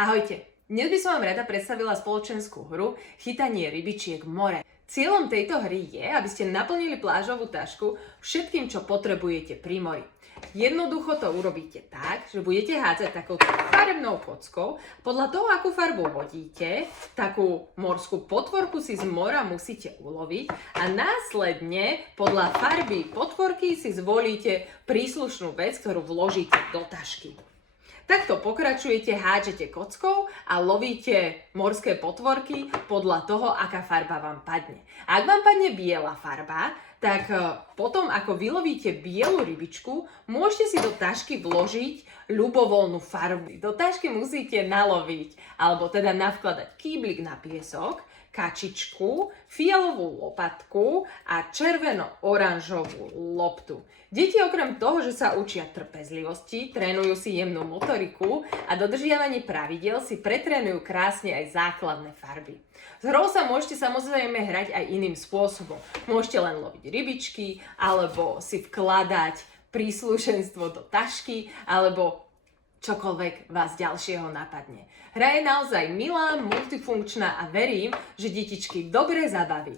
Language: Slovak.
Ahojte, dnes by som vám rada predstavila spoločenskú hru Chytanie rybičiek v more. Cieľom tejto hry je, aby ste naplnili plážovú tašku všetkým, čo potrebujete pri mori. Jednoducho to urobíte tak, že budete hádzať takouto farebnou kockou. Podľa toho, akú farbu hodíte, takú morskú potvorku si z mora musíte uloviť a následne podľa farby potvorky si zvolíte príslušnú vec, ktorú vložíte do tašky. Takto pokračujete, hádžete kockou a lovíte morské potvorky podľa toho, aká farba vám padne. Ak vám padne biela farba, tak potom, ako vylovíte bielu rybičku, môžete si do tašky vložiť ľubovoľnú farbu. Do tašky musíte naloviť, alebo teda navkladať kýblik na piesok, kačičku, fialovú lopatku a červeno-oranžovú loptu. Deti okrem toho, že sa učia trpezlivosti, trénujú si jemnú motoriku a dodržiavanie pravidiel si pretrénujú krásne aj základné farby. S hrou sa môžete samozrejme hrať aj iným spôsobom. Môžete len loviť rybičky, alebo si vkladať príslušenstvo do tašky, alebo čokoľvek vás ďalšieho napadne. Hra je naozaj milá, multifunkčná a verím, že detičky dobre zabaví.